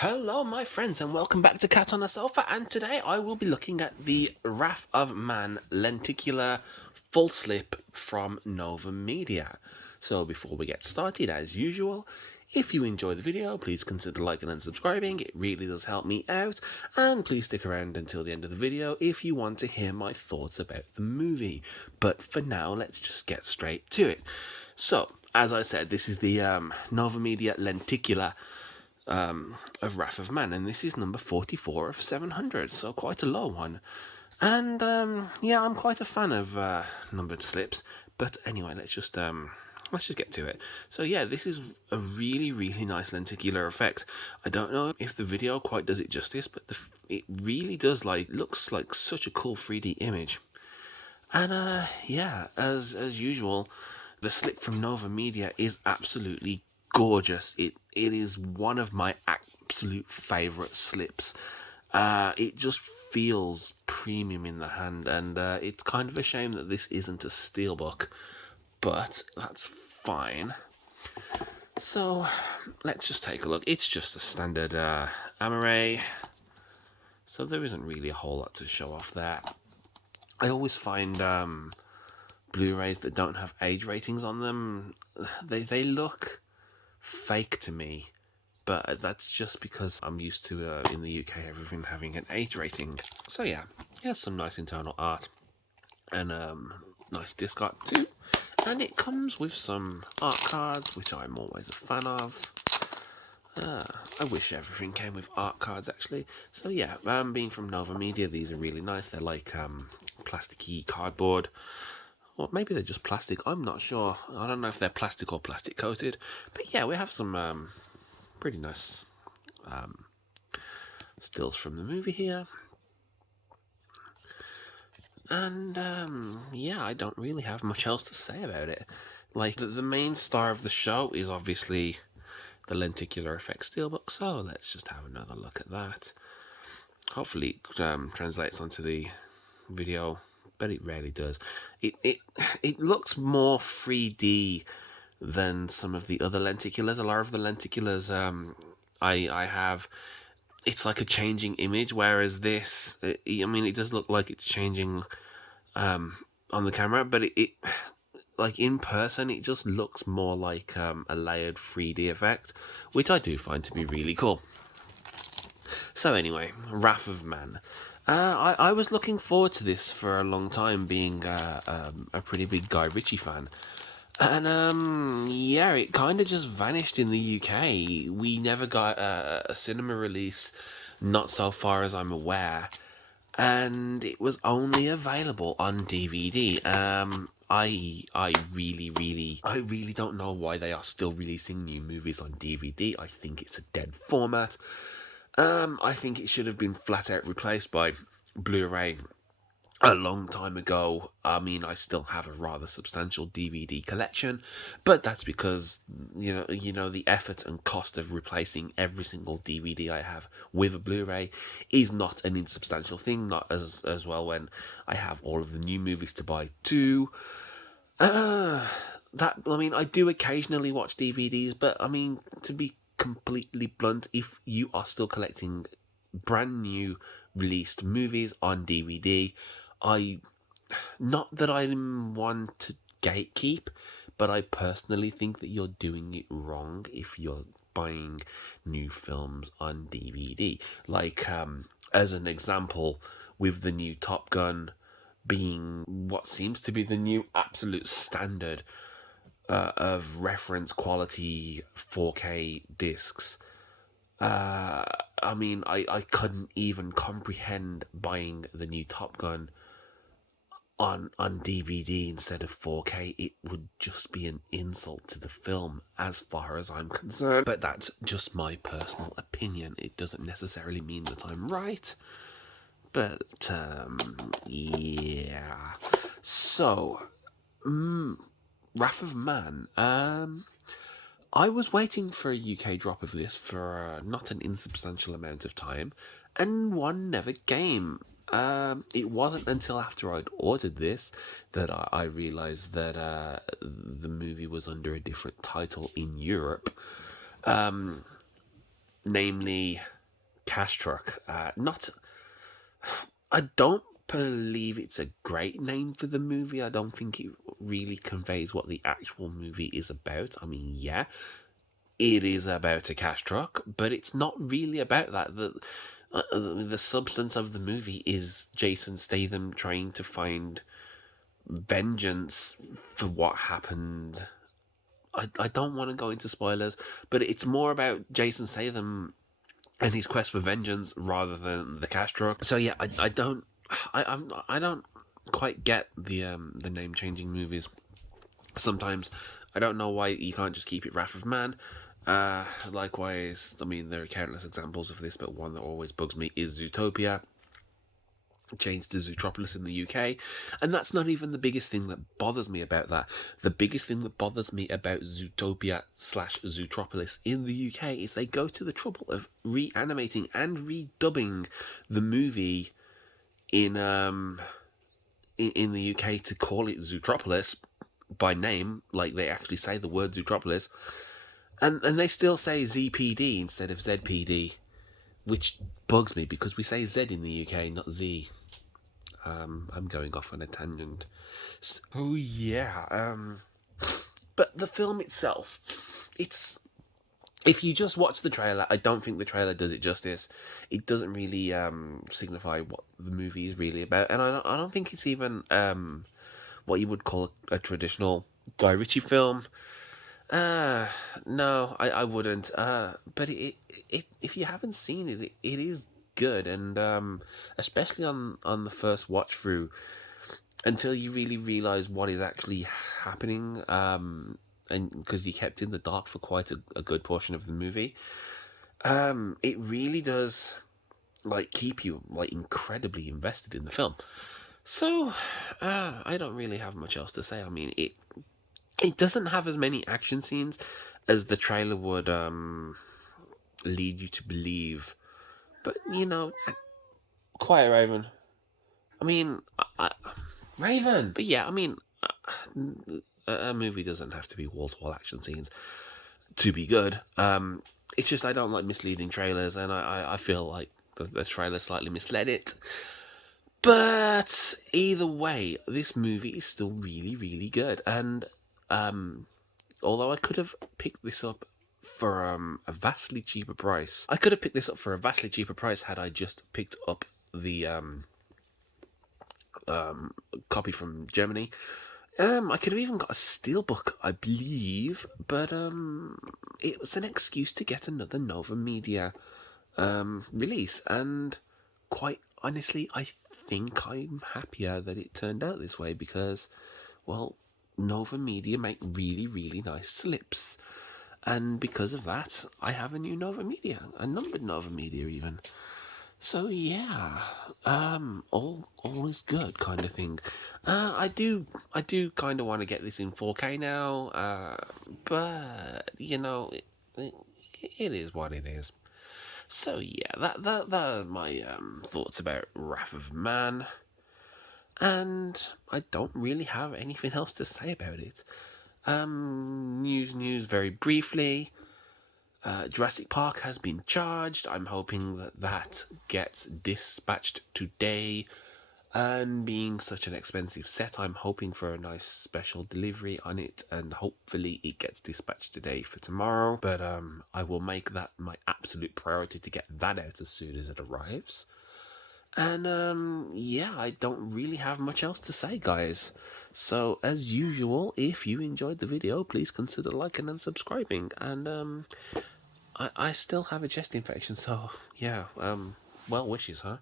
Hello, my friends, and welcome back to Cat on the Sofa. And today I will be looking at the Wrath of Man Lenticular Fullslip from Novamedia. So, before we get started, as usual, if you enjoy the video, please consider liking and subscribing. It really does help me out. And please stick around until the end of the video if you want to hear my thoughts about the movie. But for now, let's just get straight to it. So, as I said, this is the Novamedia Lenticular of Wrath of Man, and this is number 44 of 700, so quite a low one. And yeah, I'm quite a fan of numbered slips. But anyway, let's just get to it. So yeah, this is a really nice lenticular effect. I don't know if the video quite does it justice, but it really does looks like such a cool 3D image. And yeah, as usual, the slip from Novamedia is absolutely gorgeous. It is one of my absolute favorite slips. It just feels premium in the hand, and it's kind of a shame that this isn't a steelbook, but that's fine. So let's just take a look. It's just a standard Amaray, so there isn't really a whole lot to show off there. I always find Blu-rays that don't have age ratings on them, they look fake to me, but that's just because I'm used to in the UK everything having an age rating. So yeah, here's some nice internal art and nice disc art too, and it comes with some art cards, which I'm always a fan of. I wish everything came with art cards actually. So yeah, being from Novamedia, these are really nice. They're like plasticky cardboard. Or maybe they're just plastic. I'm not sure. I don't know if they're plastic or plastic coated. But yeah, we have some pretty nice stills from the movie here. And yeah, I don't really have much else to say about it. Like, the main star of the show is obviously the Lenticular Effects Steelbook. So let's just have another look at that. Hopefully it translates onto the video, but it rarely does. It looks more 3D than some of the other lenticulars. A lot of the lenticulars I have, it's like a changing image, whereas this, I mean, it does look like it's changing on the camera, but it like in person, it just looks more like a layered 3D effect, which I do find to be really cool. So anyway, Wrath of Man. I was looking forward to this for a long time, being a pretty big Guy Ritchie fan. And yeah, it kind of just vanished in the UK. We never got a cinema release, not so far as I'm aware, and it was only available on DVD. I really don't know why they are still releasing new movies on DVD. I think it's a dead format. I think it should have been flat out replaced by Blu-ray a long time ago. I mean, I still have a rather substantial DVD collection, but that's because you know the effort and cost of replacing every single DVD I have with a Blu-ray is not an insubstantial thing. Not as well when I have all of the new movies to buy too. That I mean, I do occasionally watch DVDs, but I mean, to be completely blunt, if you are still collecting brand new released movies on DVD, I not that I'm one to gatekeep, but I personally think that you're doing it wrong if you're buying new films on DVD. Like as an example, with the new Top Gun being what seems to be the new absolute standard of reference quality 4K discs. I mean, I couldn't even comprehend buying the new Top Gun on DVD instead of 4K. It would just be an insult to the film as far as I'm concerned. But that's just my personal opinion. It doesn't necessarily mean that I'm right. But yeah. So, Wrath of Man. I was waiting for a UK drop of this for not an insubstantial amount of time, and one never came. It wasn't until after I'd ordered this that I realised that the movie was under a different title in Europe. namely Cash Truck. Not, I don't believe it's a great name for the movie. I don't think it really conveys what the actual movie is about. I mean, yeah, it is about a cash truck, but it's not really about that. The substance of the movie is Jason Statham trying to find vengeance for what happened. I don't want to go into spoilers, but it's more about Jason Statham and his quest for vengeance rather than the cash truck. So yeah, I don't I don't quite get the name changing movies. Sometimes I don't know why you can't just keep it Wrath of Man. Likewise, I mean there are countless examples of this, but one that always bugs me is Zootopia, changed to Zootropolis in the UK, and that's not even the biggest thing that bothers me about that. The biggest thing that bothers me about Zootopia slash Zootropolis in the UK is they go to the trouble of reanimating and redubbing the movie in the UK to call it Zootropolis by name, like they actually say the word Zootropolis, and they still say ZPD instead of ZPD, which bugs me because we say Z in the UK, not Z. I'm going off on a tangent. So yeah, but the film itself, it's, if you just watch the trailer, I don't think the trailer does it justice. It doesn't really signify what the movie is really about, and I don't think it's even what you would call a traditional Guy Ritchie film. No, I wouldn't. But if you haven't seen it, it is good, and especially on the first watch through, until you really realize what is actually happening, and because you kept in the dark for quite a good portion of the movie, it really does like keep you like incredibly invested in the film. So, I don't really have much else to say. I mean, it doesn't have as many action scenes as the trailer would lead you to believe. But, you know, Quiet Raven. I mean, Raven. But yeah, I mean, a movie doesn't have to be wall-to-wall action scenes to be good. It's just I don't like misleading trailers, and I feel like the trailer slightly misled it. But either way, this movie is still really, really good. And although I could have picked this up for a vastly cheaper price, had I just picked up the copy from Germany. I could have even got a steelbook, I believe, but it was an excuse to get another Novamedia release, and quite honestly, I think I'm happier that it turned out this way because, well, Novamedia make really, really nice slips, and because of that, I have a new Novamedia, a numbered Novamedia even. So yeah, all is good, kind of thing. I do kind of want to get this in 4K now, but you know, it is what it is. So yeah, that are my thoughts about Wrath of Man, and I don't really have anything else to say about it. News very briefly. Jurassic Park has been charged. I'm hoping that gets dispatched today. And being such an expensive set, I'm hoping for a nice special delivery on it, and hopefully it gets dispatched today for tomorrow. But I will make that my absolute priority to get that out as soon as it arrives. And yeah, I don't really have much else to say, guys. So as usual, if you enjoyed the video, please consider liking and subscribing. And I still have a chest infection, so yeah, well wishes, huh?